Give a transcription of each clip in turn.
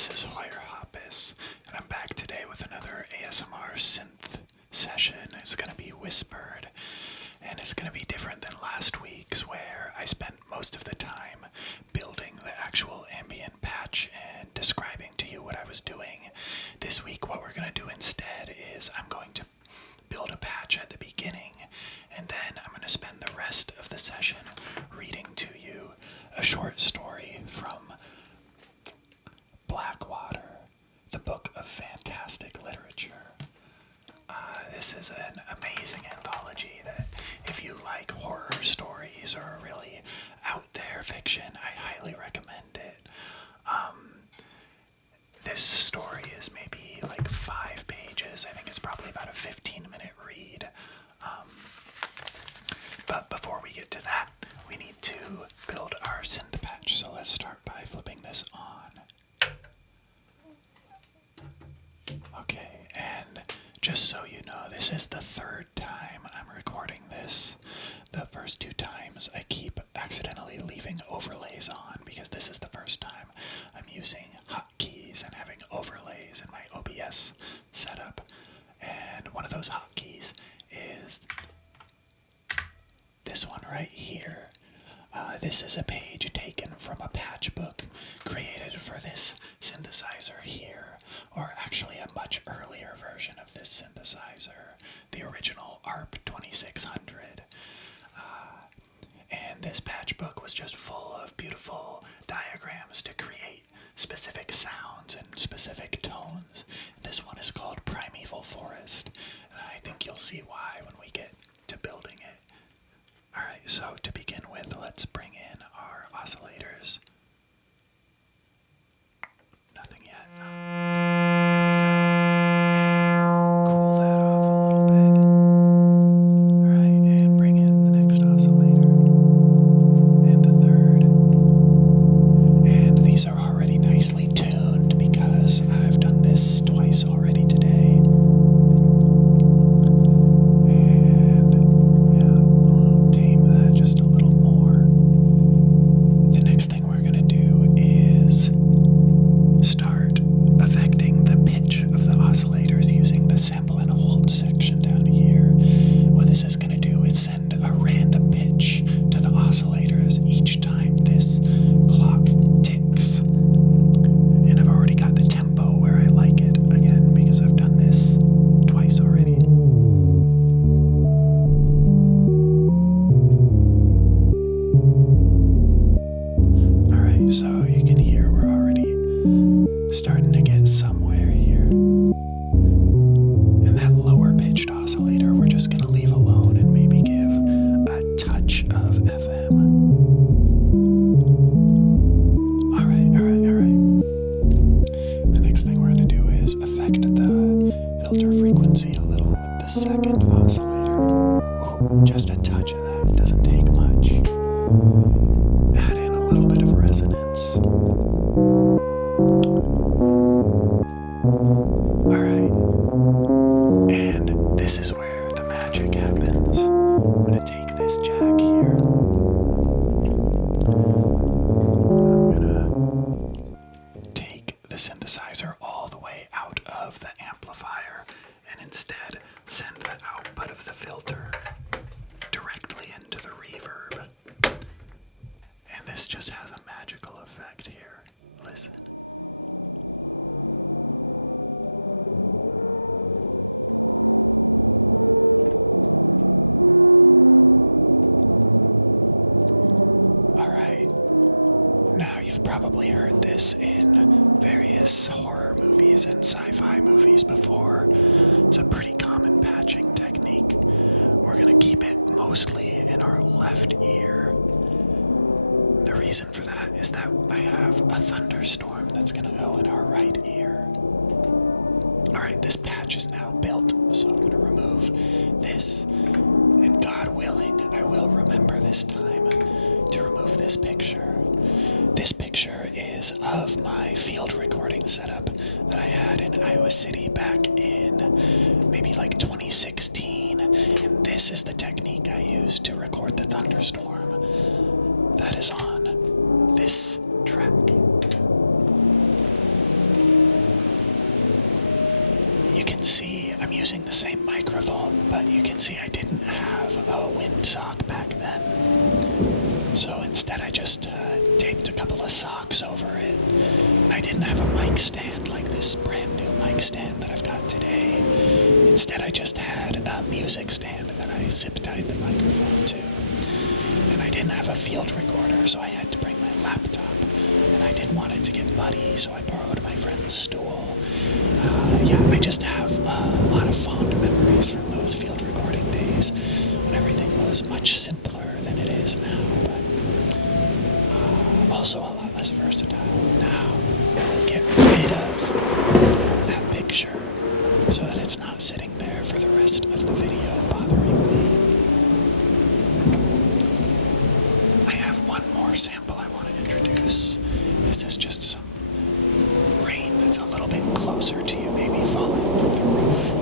This is Hoyer Hoppus, and I'm back today with another ASMR synth session. It's going to be whispered, and it's going to be different than last week's, where I spent most of the time building the actual ambient patch and describing to you what I was doing. This week, what we're going to do instead is I'm going to build a patch at the beginning, and then I'm going to spend the rest of the session reading to you a short story from Blackwater, the book of fantastic literature. This is an amazing anthology that, if you like horror stories or really out there fiction, I highly recommend it. This story is maybe like 5 pages. I think it's probably about a 15-minute read. But before we get to that, we need to build our synth patch. So let's start by flipping this on. Okay, and just so you know, this is the 3rd time I'm recording this. The first 2 times I keep accidentally leaving overlays on because this is the first time I'm using hotkeys and having overlays in my OBS setup. And one of those hotkeys is this one right here. This is a page taken from a patch book created for this synthesizer here, or actually a much earlier version of this synthesizer, the original ARP 2600. And this patch book was just full of beautiful diagrams to create specific sounds and specific tones. This one is called Primeval Forest, and I think you'll see why when we get to building it. Alright, so to begin with, let's bring in our oscillators. Nothing yet. Cool that off a little bit. Alright, and bring in the next oscillator. And the third. And these are already nicely tuned because I've done this twice already today. Starting to get somewhere here. And that lower pitched oscillator we're just going to leave alone and maybe give a touch of FM. Alright. The next thing we're going to do is affect the filter frequency a little with the second oscillator. Ooh, just a touch of that. It doesn't take much. Add in a little bit of resonance. Alright, and this is where the magic happens. I'm going to take this jack here. I'm going to take the synthesizer all the way out of the amplifier and instead send the output of the filter directly into the reverb. And this just has a magical effect here. Listen. Alright, now you've probably heard this in various horror movies and sci-fi movies before. It's a pretty common patching technique. We're going to keep it mostly in our left ear. The reason for that is that I have a thunderstorm that's going to go in our right ear. Alright, this patch is now built, so I'm going to remove this, and God willing, I will remember this time to remove this picture. This picture is of my field recording setup that I had in Iowa City back in maybe like 2016, and this is the technique I used to record the thunderstorm that is on this track. can see, I'm using the same microphone, but you can see I didn't have a windsock back then. So instead I just taped a couple of socks over it. And I didn't have a mic stand like this brand new mic stand that I've got today. Instead I just had a music stand that I zip-tied the microphone to. And I didn't have a field recorder, so I had to bring my laptop. And I didn't want it to get muddy, so I borrowed my friend's stool. I just have a lot of fond memories from those field recording days when everything was much simpler than it is now, but also a lot less versatile. Now, we'll get rid of that picture so that it's not sitting there for the rest of the video bothering me. I have one more sample I want to introduce. This is just some rain that's a little bit closer to you, maybe falling from the roof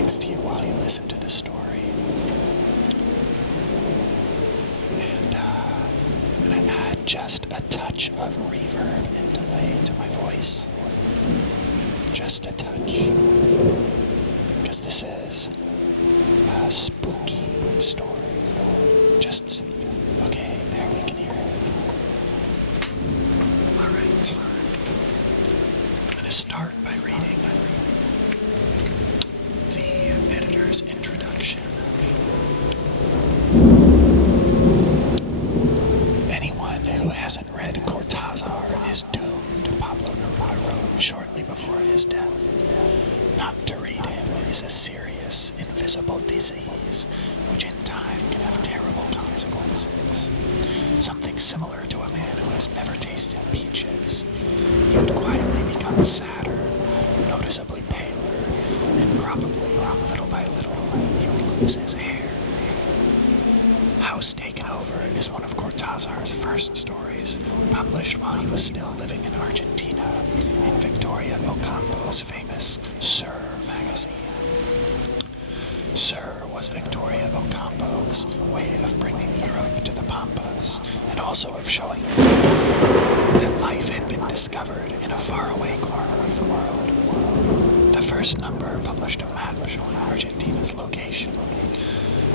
next to you while you listen to the story. And I'm going to add just a touch of reverb and delay to my voice. Just a touch. Because this is a spooky story. Just, okay, there we can hear it. Alright. I'm going to start by reading the editor's introduction. Anyone who hasn't read Cortazar is doomed, Pablo Neruda wrote shortly before his death. Not to read him is a serious, invisible disease, which in time can have terrible consequences. Something similar to a man who has never tasted peaches. He would quietly become sadder, noticeably paler, and probably, little by little, he would lose his hair. House Taken Over is one of Cortazar's first stories, published while he was still living in Argentina in Victoria Ocampo's famous Sir magazine. Sir was Victoria Ocampo's way of bringing Europe to the Pampas, and also of showing that life had been discovered in a faraway corner of the world. The first number published a map showing Argentina's location.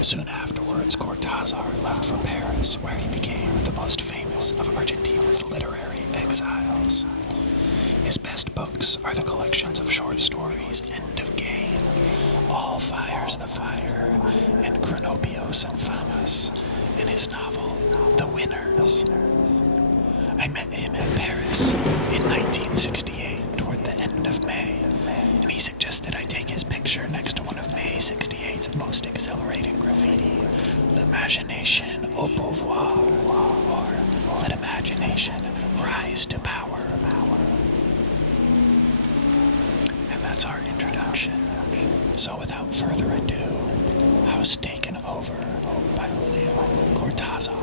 Soon afterwards, Cortazar left for Paris, where he became the most famous of Argentina's literary exiles. His best books are the collections of short stories End of Game, All Fire's the Fire, and Cronopios Infamas, and his novel, The Winners. I met him in Paris in 1968 toward the end of May, and he suggested I take his picture next to one of May 68's most exhilarating graffiti, L'imagination au pouvoir, or Let Imagination Rise to Power. And that's our introduction. So without further ado, House Taken Over by Julio Cortazar.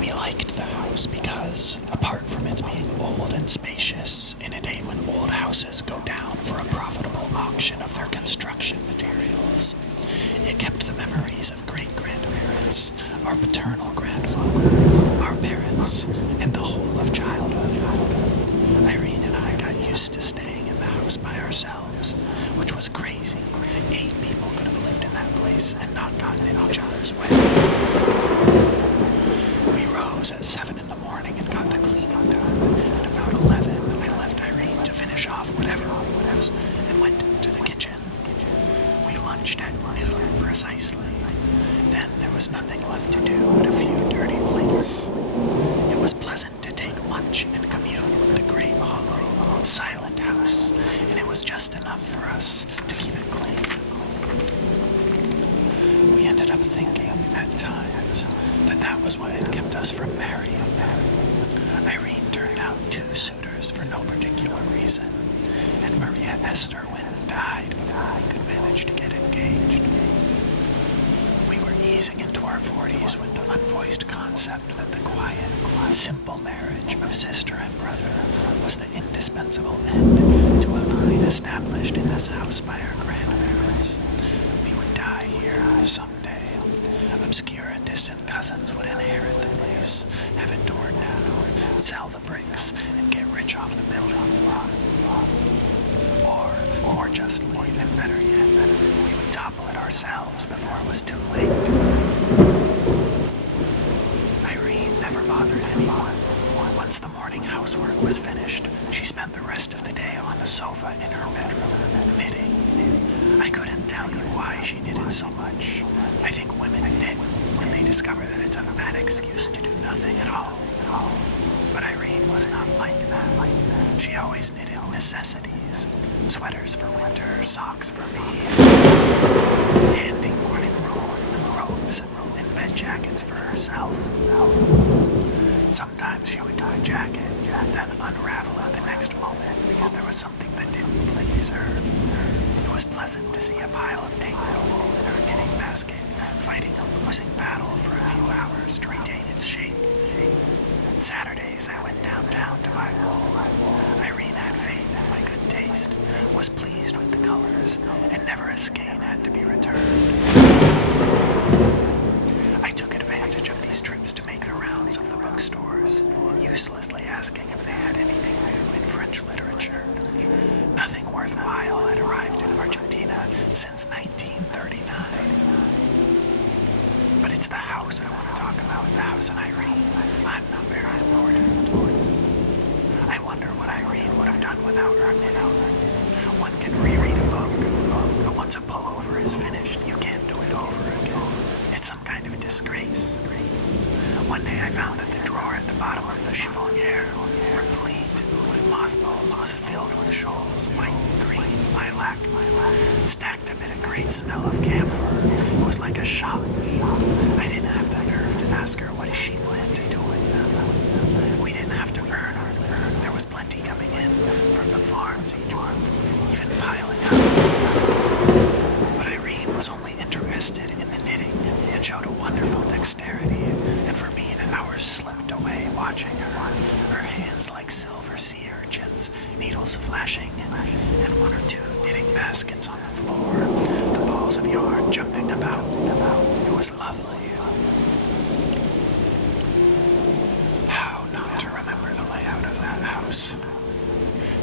We liked the house because, apart from its being old and spacious, in a day when old houses go down for a profitable auction of their construction materials, it kept the memories of great-grandparents, our paternal grandfather, our parents, and the whole of childhood. Irene and I got used to staying in the house by ourselves, which was crazy. 8 people could have lived in that place and not gotten in each other's way. We rose at 7 in the morning and got the cleaning done, and about 11 I left Irene to finish off whatever it was and went to the kitchen. We lunched at noon precisely. Then there was nothing left to do but a few dirty plates. It was pleasant to take lunch and commune with the great, hollow, silent house, and it was just enough for us to keep it clean. We ended up thinking, at times, that was what had kept us from marrying. Irene turned out 2 suitors for no particular reason, and Maria Esterwin died before we could manage to get engaged. We were easing into our 40s with the unvoiced concept that the quiet, simple marriage of sister and brother was the indispensable end to a line established in this house by our grandparents. We would die here someday. Obscure and distant cousins would inherit the place, have it torn down, sell the bricks, and get rich off the building. discover that it's a fat excuse to do nothing at all. But Irene was not like that. She always knitted necessities. Sweaters for winter, socks for me, handy morning robes, and bed jackets for herself. Sometimes she would do a jacket, then unravel at the next moment because there was something that didn't please her. It was pleasant to see a pile of tangled wool in her knitting basket, fighting a losing battle for a few hours to retain its shape. Saturdays I went downtown to buy wool. Irene had faith in my good taste, was pleased with the colors, and never a skein had to be returned. I took advantage of these trips to make the rounds of the bookstores, uselessly asking if they had anything new in French literature. Nothing worthwhile had arrived in Argentina since 1939. But it's the house I want to talk about, the house in Irene. I'm not very important. I wonder what Irene would have done without her knitting. One can reread a book, but once a pullover is finished, you can't do it over again. It's some kind of disgrace. One day I found that the drawer at the bottom of the chiffonier, replete with mothballs, was filled with shawls, white, green, lilac, stacked amid a great smell of camphor. It was like a shop. I didn't have the nerve to ask her what she planned to do with them. We didn't have to earn our living. There was plenty coming in from the farms each month, even piling up. But Irene was only interested in the knitting and showed a wonderful dexterity, and for me the hours slipped away watching her hands like silver sea urchins, needles flashing, and one or two knitting baskets on the floor, the balls of yarn jumping about. It was lovely. How not to remember the layout of that house?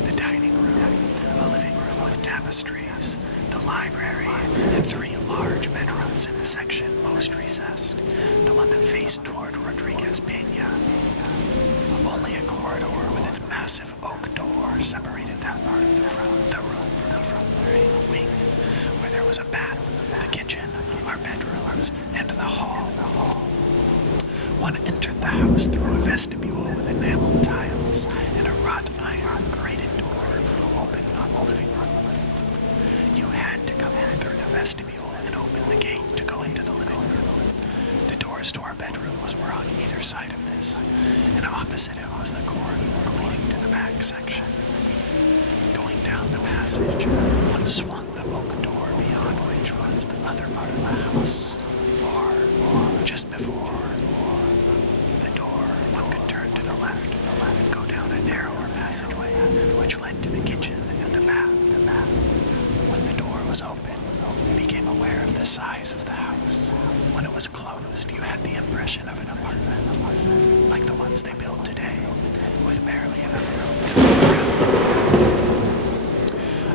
The dining room, a living room with tapestries, the library, and 3 large bedrooms in the section most recessed, the one that faced toward Rodriguez Peña. Only a corridor with its massive oak door separated that part of the room from the front wing, where there was a bath, the kitchen, our bedrooms, and the hall. One entered the house through a vestibule with enameled tiles and a wrought iron grated door opened on the living room. You had to come in through the vestibule and open the gate to go into the living room. The doors to our bedrooms were on either side of this, and opposite it was the corridor leading to the back section. Going down the passage, one swung the oak door beyond which was the other part of the house, or just before the door, one could turn to the left and go down a narrower passageway which led to the kitchen and the bath. When the door was open, you became aware of the size of the house. When it was closed, you had the impression of an apartment, like the ones they build today, with barely enough room to move around.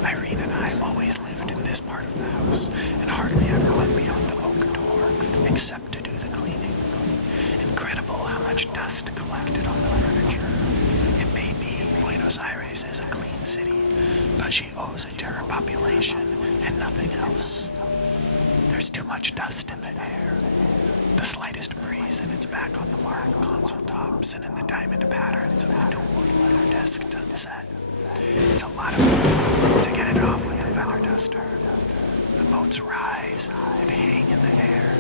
Irene and I always lived in this part of the house, and hardly ever went beyond the oak door, except to do the cleaning. Incredible how much dust collected on the furniture. It may be Buenos Aires is a clean city, but she owes it to her population and nothing else. There's too much dust in the air. The slightest breeze and it's back on the marble console tops and in the diamond patterns of the dual leather desk set. It's a lot of work to get it off with the feather duster. The motes rise and hang in the air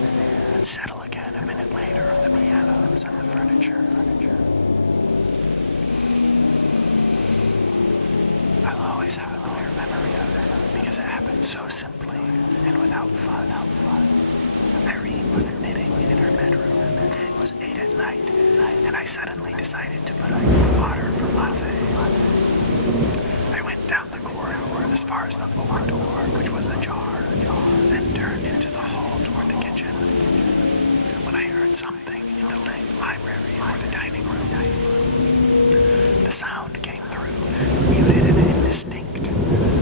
and settle again a minute later on the pianos and the furniture. I'll always have a clear memory of it because it happened so simply and without fuss. Irene was knitting in her bedroom. It was 8 at night, and I suddenly decided to put on the water for latte. I went down the corridor as far as the oak door, which was ajar, then turned into the hall toward the kitchen. When I heard something in the library or the dining room, the sound came through, muted and indistinct,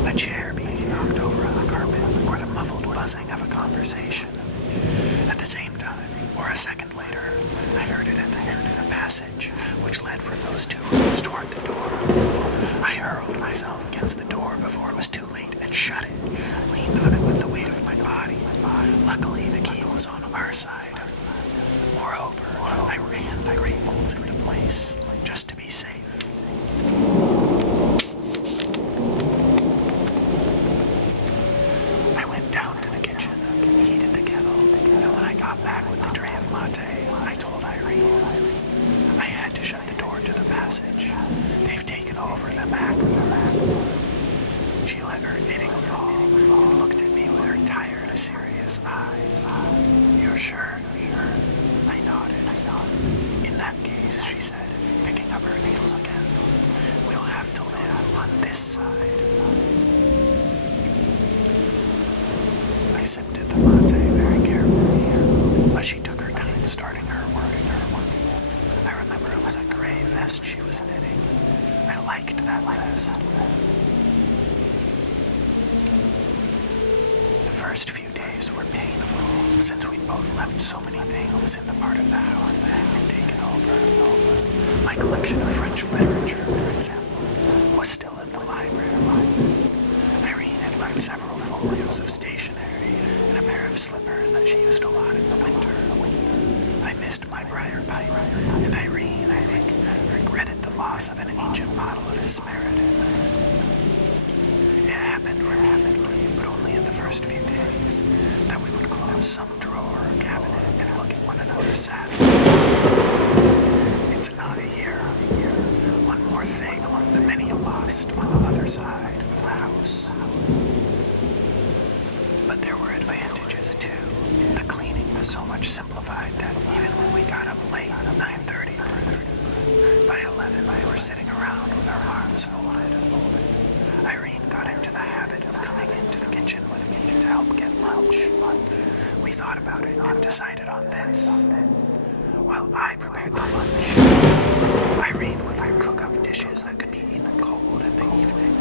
a chair being knocked over on the carpet, or the muffled buzzing of a conversation. At the same time, or a second later, I heard it at the end of the passage, which led from those 2 rooms toward the door. I hurled myself against the door before it was too late and shut it, leaned on it with the weight of my body. Luckily, the key was on our side. More place, just to be safe. I went down to the kitchen, heated the kettle, and when I got back with the tray of mate, I told Irene. I had to shut the door to the passage. They've taken over the back. She let her knitting fall and looked at me with her tired, serious eyes. You're sure? I nodded. In that case, she said, picking up her needles again, we'll have to live on this side. I sipped at the mate very carefully, but she took her time starting her work. I remember it was a gray vest she was knitting. I liked that vest. The first few days were painful, since we'd both left so many things in the part of the house that had been taken over. My collection of French literature, for example, was still in the library. Irene had left several folios of stationery and a pair of slippers that she used a lot in the winter. I missed my briar pipe, and Irene, I think, regretted the loss of an ancient bottle of asparagus. It happened repeatedly, but only in the first few days, that we would close some drawer or cabinet and look at one another sadly. It's not here. One more thing among the many lost on the other side of the house. But there were advantages too. The cleaning was so much simplified that even when we got up late, 9:30 for instance, by 11 we were sitting around with our arms folded. Irene got into the habit of coming into the kitchen with me to help get lunch. We thought about it and decided on this. While I prepared the lunch, Irene would cook up dishes that could be eaten cold in the evening.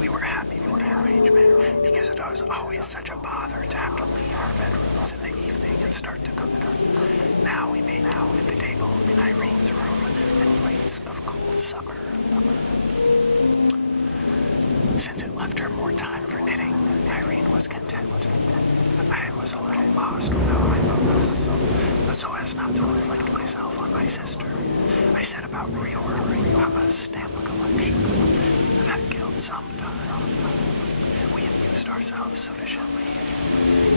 We were happy with the arrangement because it was always such a bother to have to leave our bedrooms in the evening and start to cook. Now we made do at the table in Irene's room and plates of cold supper. Since it left her more time for knitting, Irene was content. I was a little lost without my books, but so as not to inflict myself on my sister, I set about reordering Papa's stamp collection. That killed some time. We amused ourselves sufficiently,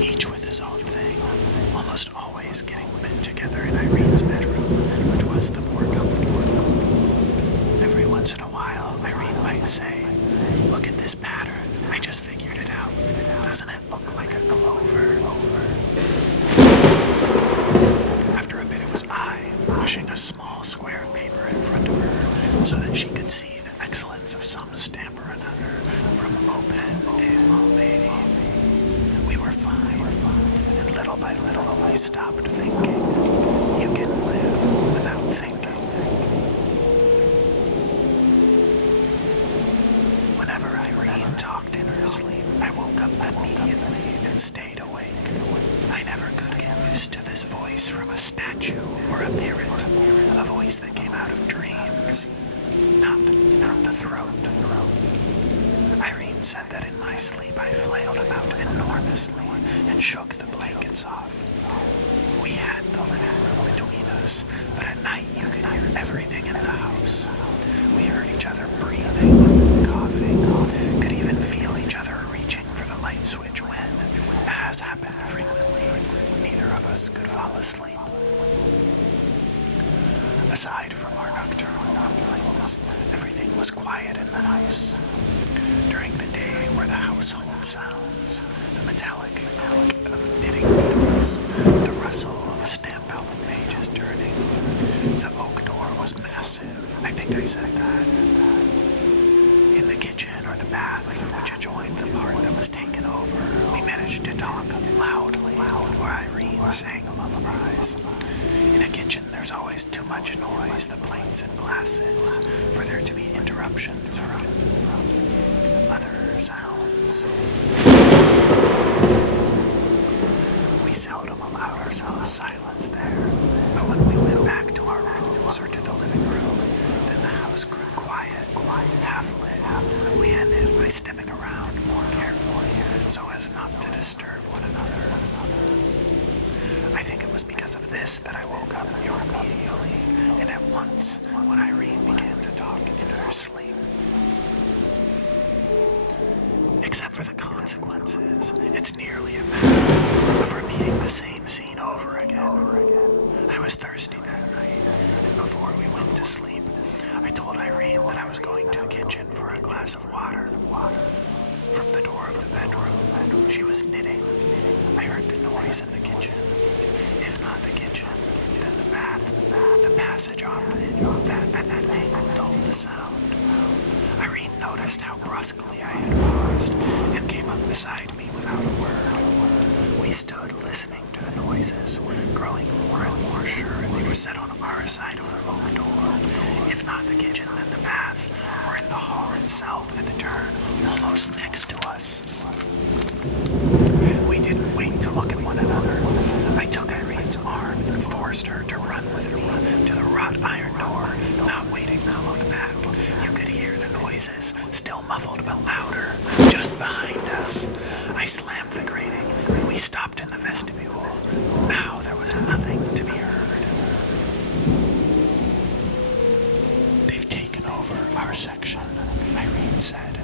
each with his own thing, almost always getting bed together in Irene's bedroom, which was the more comfortable. Every once in a while, Irene might say, "Look at this pattern, I just figured it out. Doesn't it look like a clover?" After a bit it was I, pushing a small square of paper in front of her so that she could see the excellence of some stamp or another from open et malmedy. We were fine, and little by little we stopped thinking. You can live without thinking. Whenever Irene talked in her sleep, I woke up immediately and stayed awake. I never could get used to this voice from a statue or a parrot, a voice that came out of dreams, not from the throat. Irene said that in my sleep I flailed about enormously and shook the blankets off. We had the living room between us, but at night you could hear everything in the house. We heard each other breathing, coughing, could even feel each other reaching for the light switch when, as happened frequently, neither of us could fall asleep. Aside from our nocturnal rumblings, everything was quiet in the house. During the day were the household sounds, the metallic click of knitting needles, the rustle of stamp album pages turning. The oak door was massive, I think I said that. In the kitchen or the bath, which adjoined the part that was taken over, we managed to talk loudly, or Irene sang lullabies. In a kitchen, there's always too much noise, the plates and glasses, for there to be interruptions from other sounds. We seldom allowed ourselves silence there, but when we went back to our rooms or to the living room, then the house grew quiet, half-lit. We ended by stepping around more carefully so as not to disturb one another. I think it was because of this that I woke up irremediably and once when Irene began to talk in her sleep. Except for the consequences, it's nearly a matter of repeating the same scene over again. I was thirsty that night, and before we went to sleep, I told Irene that I was going to the kitchen for a glass of water. From the door of the bedroom, she was knitting. I heard the noise in the kitchen. If not the kitchen, then the bath. The passage off at that angle dulled the sound. Irene noticed how brusquely I had paused and came up beside me without a word. We stood listening to the noises, growing more and more sure they were set on our side of the oak door. If not the kitchen, then the bath, or in the hall itself at the turn, almost next to us. We didn't wait to look at one another. I took Irene's arm and forced her to run with me to the wrought iron door, not waiting to look back. You could hear the noises, still muffled but louder, just behind us. I slammed the grating, and we stopped in the vestibule. Now there was nothing to be heard. They've taken over our section, Irene said.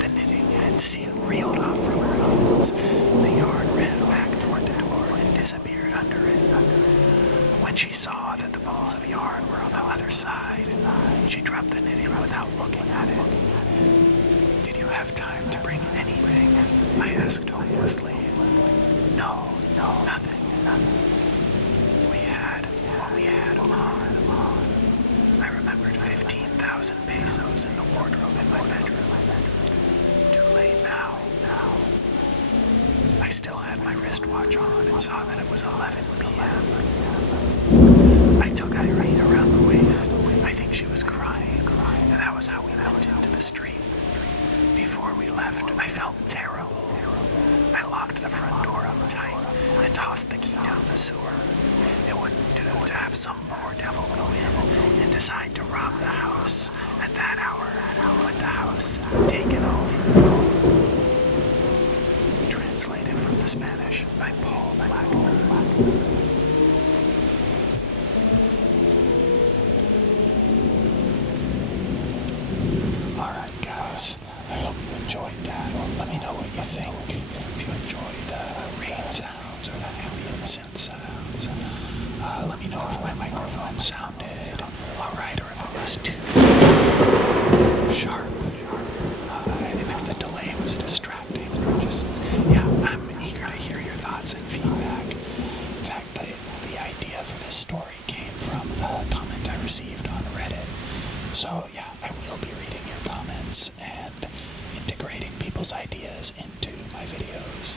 The knitting had reeled off from her hands. The yarn ran back toward the door and disappeared under it. When she saw that the balls of yarn were on the other side, she dropped the knitting without looking at it. Did you have time to bring anything? I asked hopelessly. No, nothing. We had what we had on. I remembered 15,000 pesos in the wardrobe in my bedroom. Too late now. I still had my wristwatch on and saw that it was 11 p.m. I took Irene around the waist. I think she was crying, and that was how we went into the street. Before we left, I felt terrible. I locked the front door up tight and tossed the key down the sewer. It wouldn't do to have some poor devil go in and decide to rob the house at that hour with the house taken over. Translated from the Spanish by Paul Blackburn. Alright guys, I hope you enjoyed that. Let me know what you think. If you enjoyed the rain sounds or the ambient synth sounds. Let me know if my microphone sounded alright or if it was too sharp. And if the delay was distracting. I'm eager to hear your thoughts and feedback. In fact, the idea for this story came from a comment I received on Reddit. So yeah, I will be reading your comments and integrating people's ideas into my videos.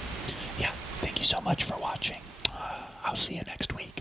Yeah, thank you so much for watching. I'll see you next week.